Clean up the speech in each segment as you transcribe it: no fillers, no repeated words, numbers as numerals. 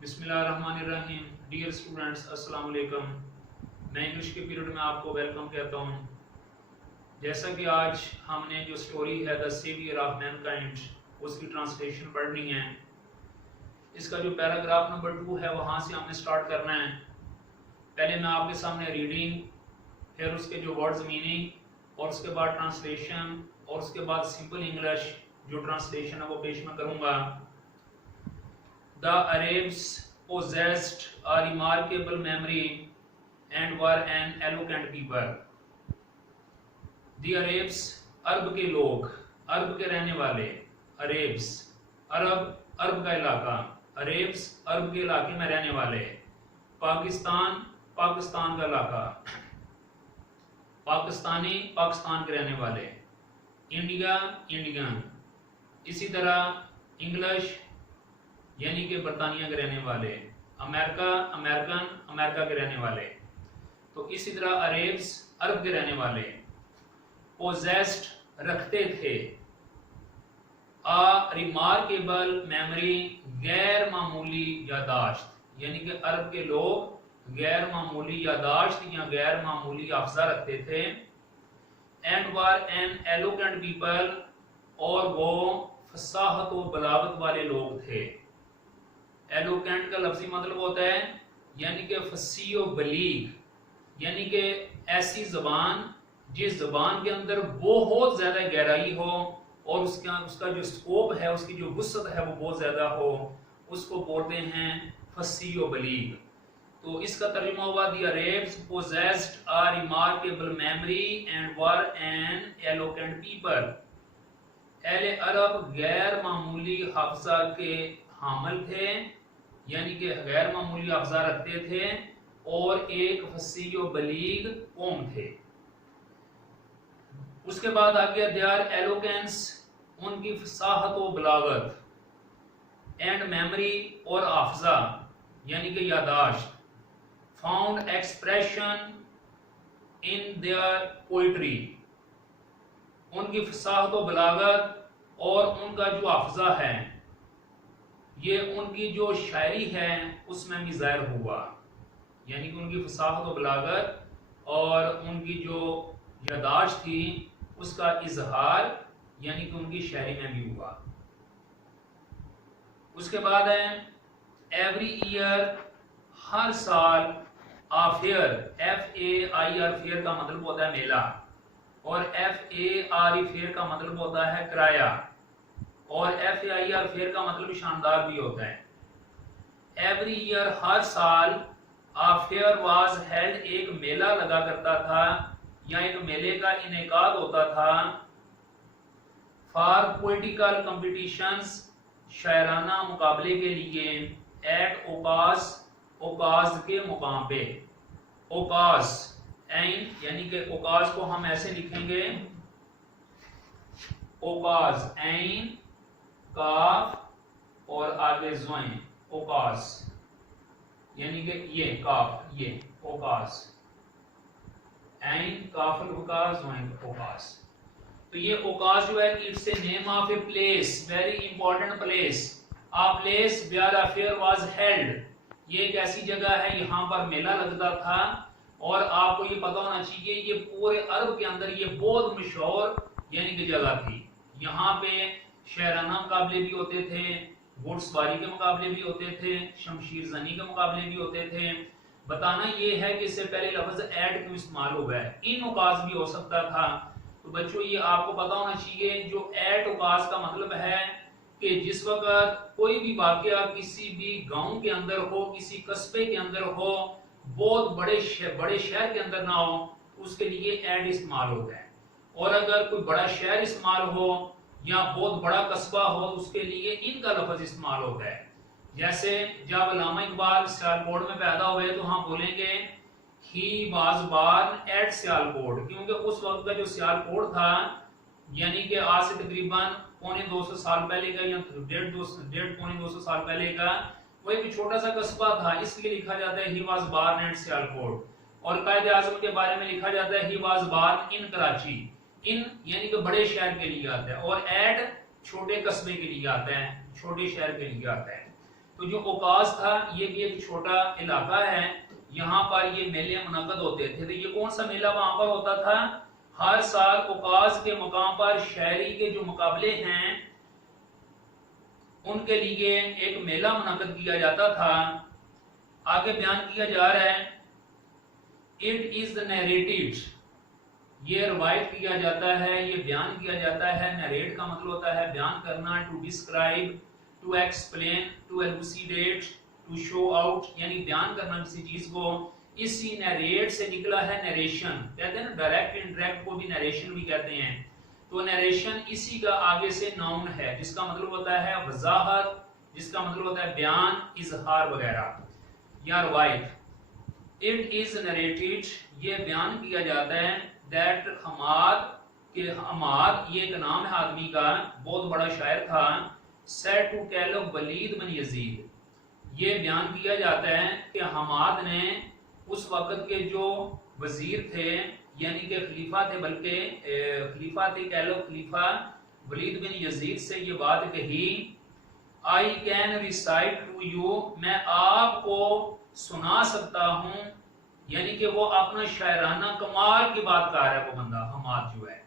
बिस्मिल्लाहिर्रहमानिर्रहीम। Dear students, अस्सलाम वालेकुम। मैं इंग्लिश के पीरियड में आपको वेलकम कहता हूँ। जैसा कि आज हमने जो स्टोरी है द सेवियर ऑफ मैनकाइंड उसकी ट्रांसलेशन पढ़नी है। इसका जो पैराग्राफ नंबर 2 है वहाँ से हमने स्टार्ट करना है। पहले मैं आपके सामने रीडिंग, फिर उसके जो वर्ड्स मीनिंग और उसके बाद ट्रांसलेशन और उसके बाद सिंपल इंग्लिश जो ट्रांसलेशन है वो पेश मैं करूँगा। The Arabs possessed a remarkable memory and were an eloquent people. The Arabs, अरब के लोग, अरब के रहने वाले, Arabs, अरब, अरब का इलाका, Arabs, अरब के इलाके में रहने वाले, पाकिस्तान, पाकिस्तान का इलाका, पाकिस्तानी, पाकिस्तान के रहने वाले, इंडिया, इंडियन, इसी तरह इंग्लिश यानी कि बरतानिया के रहने वाले, अमेरिका, अमेरिकन, अमेरिका के रहने वाले। तो इसी तरह अरेब्स, अरब के रहने वाले, पोजेस्ड रखते थे, अ रिमार्केबल मेमोरी गैर मामूली यादाश्त, यानी कि अरब के लोग गैर मामूली यादाश्त या गैर मामूली हाफजा रखते थे। And were an eloquent people, और वो फसाहत व बलागत वाले लोग थे। एलोकेंट का लफ्जी मतलब होता है यानी कि फसी व बलीग, यानी कि ऐसी जबान जिस जबान के अंदर बहुत ज्यादा गहराई हो और उसका जो स्कोप है, उसकी जो वुसअत है वो बहुत ज्यादा हो, उसको बोलते हैं फसी व बलीग। तो इसका तर्जुमा हुआ the Arabs possessed a remarkable memory and were an eloquent people. अहले अरब गैर मामूली हाफजा के हामिल थे, यानी कि गैर मामूली हाफजा रखते थे और एक फसी व बलीग कौम थे। उसके बाद आ गया देयर एलोकेंस, उनकी फसाहत व बलागत, एंड मेमोरी और हाफजा यानी कि यादाश्त, found expression in their poetry, उनकी फसाहत व बलागत और उनका जो हाफजा है ये उनकी जो शायरी है उसमें भी ज़ाहिर हुआ, यानी कि उनकी फसाहत व बलागत और उनकी जो यादाश्त थी उसका इजहार यानी कि उनकी शायरी में भी हुआ। उसके बाद है एवरी ईयर, हर साल, आ फेयर, FAIR फेयर का मतलब होता है मेला, और FARE फेयर का मतलब होता है किराया, और FAIR फेयर का मतलब शानदार भी होता है। एवरी ईयर, हर साल, आ फेयर वाज हेल्ड, एक मेला लगा करता था या एक मेले का इनेकाद होता था। फॉर पोलिटिकल कॉम्पिटिशंस, शायराना मुकाबले के लिए, एट ओकास, ओकास के मुकाम पे, ओकास एन यानी कि ओकास को हम ऐसे लिखेंगे ओकास, एन काफ और आगे ज़ोइन, ओकास यानी कि ये काफ, ये ओकास, एन काफ ओकास, ज़ोइन ओकास। तो ये ओकास जो है it's a name of a place, very important place, a place where a fair was held, ये एक ऐसी जगह है यहाँ पर मेला लगता था। और आपको ये पता होना चाहिए ये पूरे अरब के अंदर ये बहुत मशहूर यानी कि जगह थी। यहाँ पे शायराना मुकाबले भी होते थे, घुड़सवारी के मुकाबले भी होते थे, शमशीर जनी के मुकाबले भी होते थे। बताना ये है कि इससे पहले लफ्ज ऐड क्यों इस्तेमाल हो गया, इन औकास भी हो सकता था। तो बच्चों ये आपको पता होना चाहिए जो एट औकास का मतलब है कि जिस वक्त कोई भी वाकया किसी भी गांव के अंदर हो, किसी कस्बे के अंदर हो, बहुत बड़े शहर के अंदर ना हो, उसके लिए ऐड इस्तेमाल होता है। और अगर कोई बड़ा शहर इस्तेमाल हो या बहुत बड़ा कस्बा हो उसके लिए इनका लफ्ज इस्तेमाल होता है। जैसे जब अल्लामा इकबाल सियालकोट में पैदा हुए तो हम बोलेंगे ही वाज बॉर्न एट सियालकोट, क्योंकि उस वक्त का जो सियालकोट था यानी कि आज से तकरीबन पौने 200 साल पहले का या डेढ़ पौने 200 साल पहले का वो एक छोटा सा कस्बा था, इसलिए लिखा जाता है he was born at Sialkot. और कायदे आजम के बारे में लिखा जाता है he was born in Karachi, in यानी कि बड़े शहर के लिए आता है और एट छोटे कस्बे के लिए आता है, छोटे शहर के लिए आता है। तो जो ओकास था ये भी एक छोटा इलाका है, यहाँ पर ये मेले मुनक्कद होते थे। तो ये कौन सा मेला वहां पर होता था? हर साल ओकास के मकाम पर शायरी के जो मुकाबले हैं उनके लिए एक मेला मुनक्कद किया जाता था। आगे बयान किया जा रहा है, इट इज नरेटेड, ये रवायत किया जाता है, ये बयान किया जाता है। नरेट का मतलब होता है बयान करना, to describe, to explain, to elucidate, to show out, यानी बयान करना किसी चीज को। इसी नरेट से निकला है नरेशन, कहते हैं ना डायरेक्ट इनडायरेक्ट को भी नरेशन भी कहते हैं। तो नरेशन इसी का आगे से नाउन है जिसका मतलब होता है वजाहत, जिसका मतलब होता है बयान, इजहार वगैरह या रवायत। इट इज नरेटेड, ये बयान किया जाता है, दैट हमाद के, हमाद ये एक नाम है आदमी का, बहुत बड़ा शायर था, said to tell Walid bin Yazid, ये बयान किया जाता है कि हमाद ने उस वक्त के जो वजीर थे यानी कि खलीफा थे, बल्कि खलीफा थे, कह लो खलीफा वलीद बिन यजीद से ये बात कही, I can recite to you, मैं आपको सुना सकता हूँ, यानी कि वो अपना शायराना कमाल की बात कर रहा है। वो बंदा हमाद जो है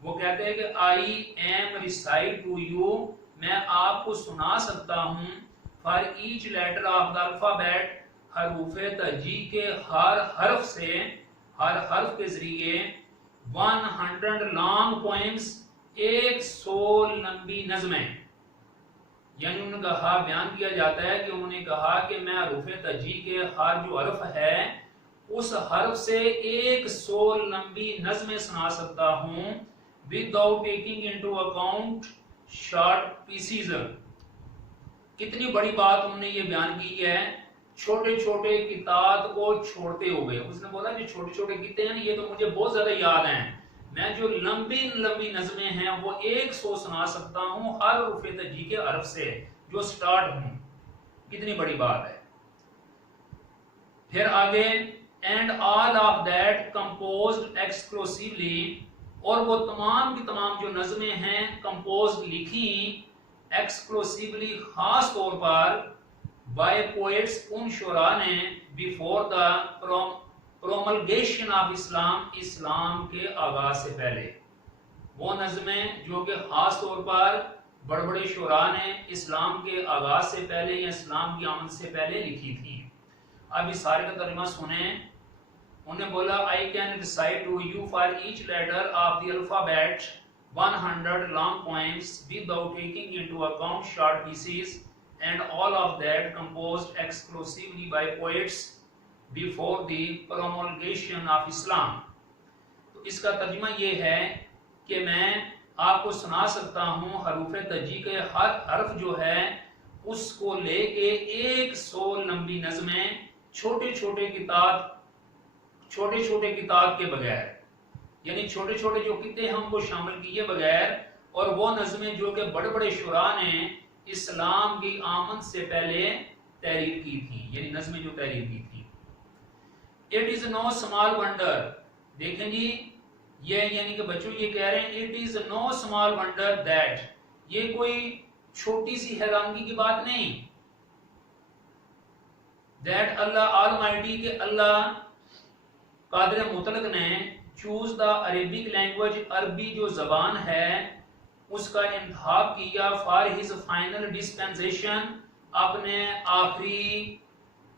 वो कहते हैं कि I am recite to you, मैं आपको सुना सकता हूँ, for each letter of the alphabet, हरूफे तजी के हर हर्फ से, हर हर्फ के जरिए 100 लॉन्ग पोएम्स, 100 लंबी नज़में, यानी उन्होंने कहा, बयान किया जाता है कि उन्होंने कहा कि मैं हरूफे तजी के हर जो हर्फ है उस हर्फ से 100 लंबी नज़में सुना सकता हूँ, without taking into account short pieces. कितनी बड़ी बात उन्होंने ये बयान की है, छोटे छोटे किताब को छोड़ते हुए। उसने बोला कि छोटे छोटे किते हैं ये तो मुझे बहुत ज्यादा याद हैं, मैं जो लंबी लंबी नज़में हैं वो 100 सुना सकता हूँ हर रुफे तजी के हर्फ से जो स्टार्ट हूँ। कितनी बड़ी बात है। फिर आगे, and all of that composed exclusively, और वो तमाम की तमाम जो नज़में हैं कंपोज्ड लिखी एक्सक्लूसिवली खास तौर पर बाय पोएट्स, उन शुरा ने, बिफोर द प्रोमलगेशन ऑफ इस्लाम, इस्लाम के आगाज से पहले। वो नज़में जो कि खास तौर पर बड़े बड़े शुरा ने इस्लाम के आगाज से पहले या इस्लाम की आमद से पहले लिखी थी। अब इस सारे का तर्जुमा सुने। उन्हें बोला, I can recite to you for each letter of the alphabet 100 long poems without taking into account short pieces, and all of that composed exclusively by poets before the promulgation of Islam। तो इसका तर्जुमा ये है कि मैं आपको सुना सकता हूँ हरूफ तजी के हर हर्फ जो है उसको लेके 100 लंबी नज़में, छोटे छोटे किताब के बगैर, यानी छोटे छोटे जो किते हमको शामिल किए बगैर, और वो नज़में जो कि बड़े बड़े शुरा ने इस्लाम की आमद से पहले तहरीर की थी, यानी नज़में जो तहरीर की थी। It is know small wonder, देखें जी ये यानी कि बच्चों ये कह रहे हैं, it is know small wonder that, ये कोई छोटी सी हैरानगी की बात नहीं, दैट अल्लाह ऑलमाइटी के अल्लाह कादिर मुतलक ने चूज द अरेबिक लैंग्वेज, अरबी जो जबान है उसका इंतखाब किया, फॉर हिज फाइनल डिस्पेंसेशन, अपने आखिरी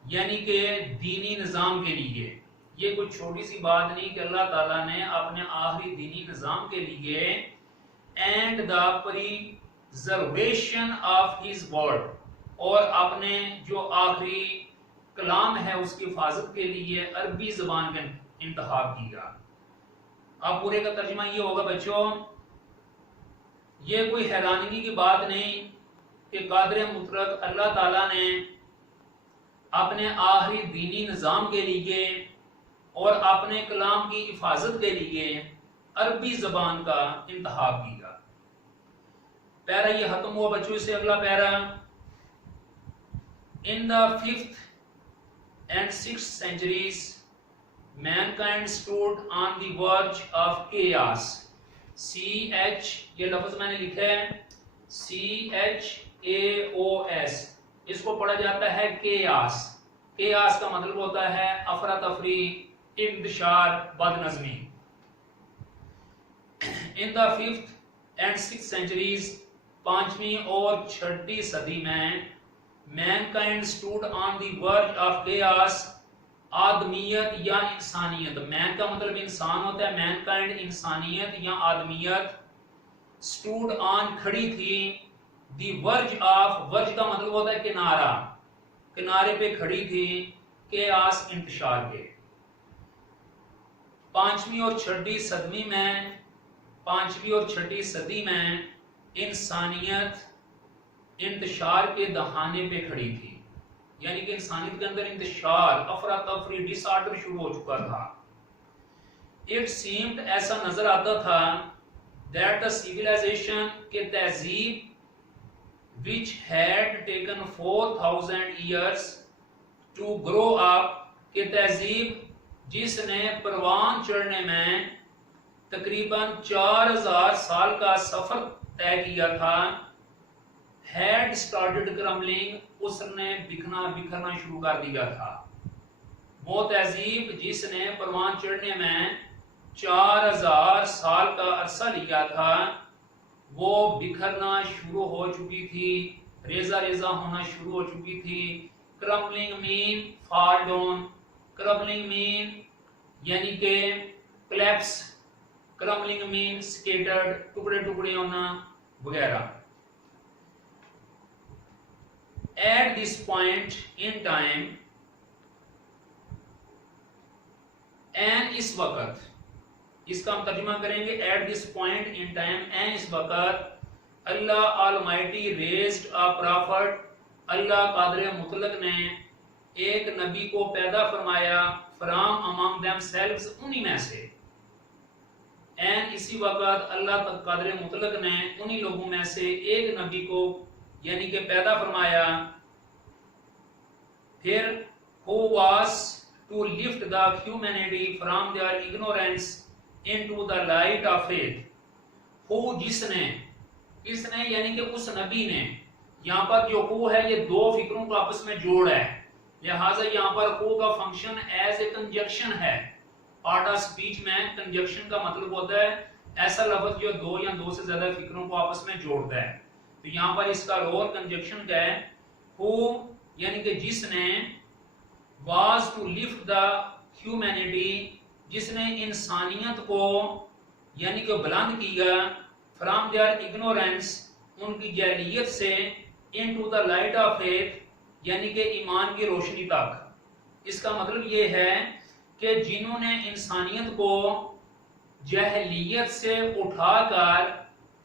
यानी कि दीनी निज़ाम के लिए। ये कोई छोटी सी बात नहीं कि अल्लाह ताला ने अपने आखिरी दीनी निज़ाम के लिए, and the preservation of his word, और अपने जो आखिरी कलाम है उसकी हिफाजत के लिए अरबी ज़बान का इंतखाब किया। अब पूरे का तर्जुमा ये होगा बच्चों, ये कोई हैरानगी की बात नहीं कि कादिर मुतलक अल्लाह ताला ने अपने आखिरी दीनी निज़ाम के लिए और अपने कलाम की हिफाजत के लिए अरबी ज़बान का इंतखाब किया। पैरा ये खत्म हुआ बच्चों। से अगला para, in the 5th and 6th centuries mankind stood on the verge of chaos। CH ये लफ्ज मैंने लिखा है CHAOS, इसको पढ़ा जाता है केयास। केयास का मतलब होता है अफरा तफरी, इंतशार, बदनज़मी। In the 5th and 6th centuries, 5वीं और 6वीं सदी में mankind stood on the verge of chaos, आदमियत या इंसानियत, मैन का मतलब इंसान होता है, मैनकाइंड इंसानियत या आदमियत, स्टूड ऑन खड़ी थी, दी वर्ज ऑफ, वर्ज का मतलब होता है किनारा, किनारे पे खड़ी थी, केयास इंतशार के। 5वीं और 6वीं सदी में, 5वीं और 6वीं सदी में इंसानियत इंतशार के दहाने पे खड़ी थी, यानी कि इंसानियत के अंदर इंतशार, अफरा तफरी, डिसऑर्डर शुरू हो चुका था। इट सीम्ड, ऐसा नजर आता था, दैट द सिविलाइजेशन के तहजीब which had taken 4000 years to grow up, के तहजीब जिसने परवान चढ़ने में तकरीबन 4000 साल का सफर तय किया था, had started crumbling, उसने बिखरना शुरू कर दिया था। वो तहजीब जिसने परवान चढ़ने में 4000 साल का अरसा लिया था, वो बिखरना शुरू हो चुकी थी, रेजा रेजा होना शुरू हो चुकी थी। Crumbling mean fall down, crumbling mean यानी के क्लैप्स, क्रम्बलिंग मीन स्केटर्ड, टुकड़े टुकड़े होना वगैरह। At this point in time, and इस वक्त, इसका हम तर्जुमा करेंगे at this point in time, and इस वक्त, अल्लाह ऑलमाइटी रेज्ड अ प्रॉफिट, अल्लाह कादिर मुतलक ने एक नबी को पैदा फरमाया, फ्रॉम अमंग देमसेल्व्स, उन्हीं में से। एंड इसी वक्त अल्लाह कादिर मुतलक ने उन्हीं लोगों में से एक नबी को यानी कि पैदा फरमाया। फिर who was to lift the humanity from their ignorance into the light of faith, who जिसने, किसने यानी कि उस नबी ने, यहाँ पर जो हु है ये दो फिक्रों को आपस में जोड़ है, लिहाजा यहाँ पर हु का फंक्शन एज ए कंजक्शन है। पार्ट ऑफ स्पीच में कंजक्शन का मतलब होता है ऐसा लफ्ज जो दो या दो से ज्यादा फिक्रों को आपस में जोड़ता है, तो यहाँ पर इसका रोल कंजक्शन का है। हु यानी कि जिसने, was to lift the humanity, जिसने इंसानियत को यानी कि बुलंद किया, फ्रॉम देयर इग्नोरेंस, उनकी जहलियत से, into the light of faith, यानी कि ईमान की रोशनी तक। इसका मतलब ये है कि जिन्होंने इंसानियत को जहलियत से उठाकर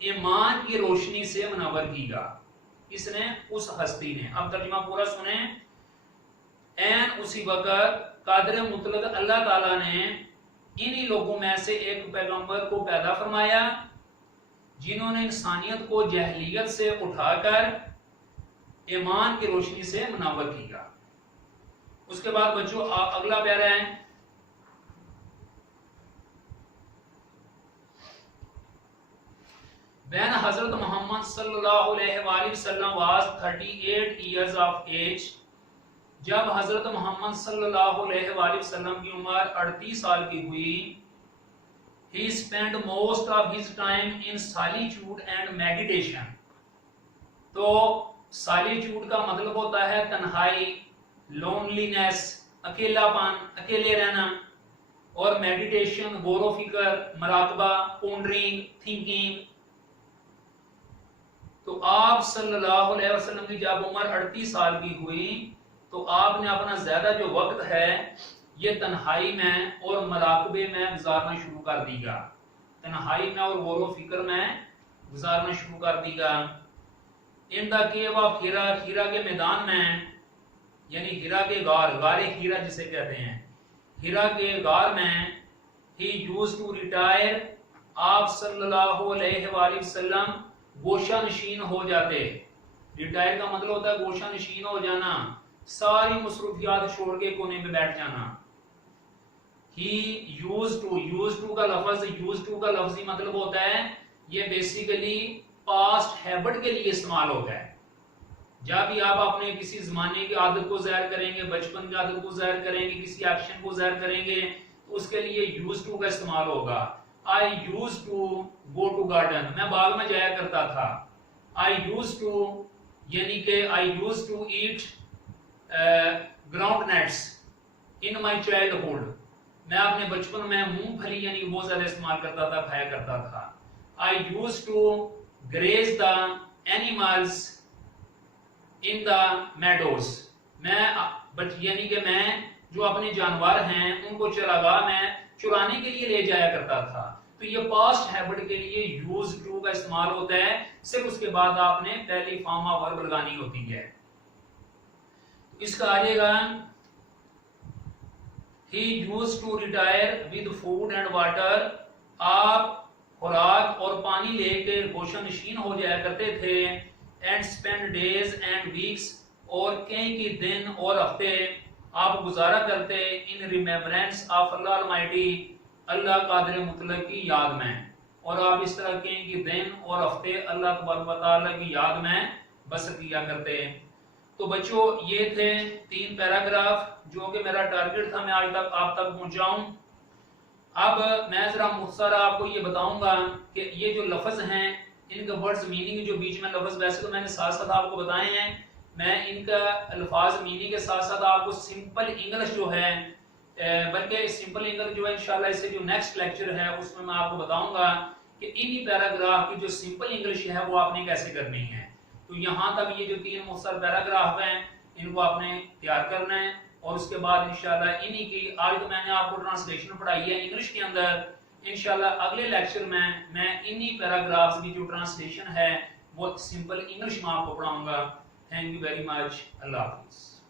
ईमान की रोशनी से मुनव्वर किया, इसने, उस हस्ती ने। अब तर्जुमा पूरा सुने। एन उसी वक्त कादिर मुतलक अल्लाह ताला ने इन्हीं लोगों में से एक पैगंबर को पैदा फरमाया जिन्होंने इंसानियत को जहलियत से उठाकर ईमान की रोशनी से मुनव्वर किया। उसके बाद बच्चों अगला प्यारा है, when Hazrat Muhammad sallallahu alaihi wasallam was 38 years of age, जब हजरत मोहम्मद सल्लल्लाहु अलैहि वसल्लम की उम्र 38 साल की हुई, he spent most of his time in solitude and meditation। तो solitude का मतलब होता है तन्हाई, loneliness, अकेलापन, अकेले रहना, और मेडिटेशन गौर फिक्र, मराकबा, pondering, thinking। तो आप सल्लल्लाहु अलैहि वसल्लम की जब उम्र 38 साल की हुई तो आपने अपना ज्यादा जो वक्त है ये तन्हाई में और मराकबे में गुजारना शुरू कर दिया, तन्हाई में और गौर फिक्र में गुजारना शुरू कर दिया। इन द केव ऑफ हीरा, हीरा के मैदान में, यानी हीरा के गार, गारे हीरा जिसे कहते हैं, हीरा के गार में, ही यूज्ड टू रिटायर, आप सल्लल्लाहु अलैहि वसल्लम गोशा नशीन हो जाते। रिटायर का मतलब होता है गोशा नशीन हो जाना, सारी मसरूफियात छोड़ के कोने में बैठ जाना। He used to, used to का लफ्ज, यूज्ड टू का लफ्जी मतलब होता है ये बेसिकली पास्ट हैबिट के लिए इस्तेमाल होता है। जब भी आप अपने किसी जमाने की आदत को ज़ाहिर करेंगे, बचपन की आदत को ज़ाहिर करेंगे, किसी एक्शन को ज़ाहिर करेंगे, तो उसके लिए यूज टू का इस्तेमाल होगा। I use to go to garden, मैं बाग में जाया करता था। आई यूज टू यानी कि I use to eat ground nuts in my childhood, मैं अपने बचपन में मूंगफली यानी बहुत ज्यादा इस्तेमाल करता था, खाया करता था। I use to graze the animals in the meadows, मैं यानी कि मैं जो अपने जानवर हैं उनको चरागाह में चुराने के लिए ले जाया करता था। तो ये पास्ट हैबिट के लिए यूज टू का इस्तेमाल होता है, सिर्फ उसके बाद आपने पहली फॉर्म ऑफ वर्ब लगानी होती है। इसका आ जाएगा he used to retire with food and water, आप खुराक और पानी लेकर गोशा नशीन हो जाया करते थे। And spend days and weeks, और कई के दिन और हफ्ते आप गुजारा करते in remembrance of Allah almighty, अल्लाह कादिर मुतलक की याद में। और आप इस तरह कई के दिन और हफ्ते अल्लाह तबारक व तआला की याद में बसर किया करते। तो बच्चों ये थे 3 पैराग्राफ जो कि मेरा टारगेट था मैं आज तक आप तक पहुंचाऊं। अब मैं जरा मुख्तसर आपको ये बताऊंगा कि ये जो लफ्ज हैं इनका वर्ड्स मीनिंग, जो बीच में लफ्ज वैसे तो मैंने साथ साथ आपको बताए हैं, मैं इनका अल्फाज मीनिंग के साथ साथ आपको सिंपल इंग्लिश जो है, बल्कि सिंपल इंग्लिश जो है इंशाल्लाह इससे जो नेक्स्ट लेक्चर है उसमें मैं आपको बताऊंगा कि इन्हीं पैराग्राफ की जो सिंपल इंग्लिश है वो आपने कैसे करनी है। तो यहाँ तक ये जो 3 मुख्तसर पैराग्राफ हैं इनको आपने तैयार करना है, और उसके बाद इंशाल्लाह इन्हीं की, आज तो मैंने आपको ट्रांसलेशन पढ़ाई है इंग्लिश के अंदर, इंशाल्लाह अगले लेक्चर में मैं इन्हीं पैराग्राफ्स की जो ट्रांसलेशन है वो सिंपल इंग्लिश में आपको पढ़ाऊंगा। थैंक यू वेरी मच, अल्लाह हाफिज़।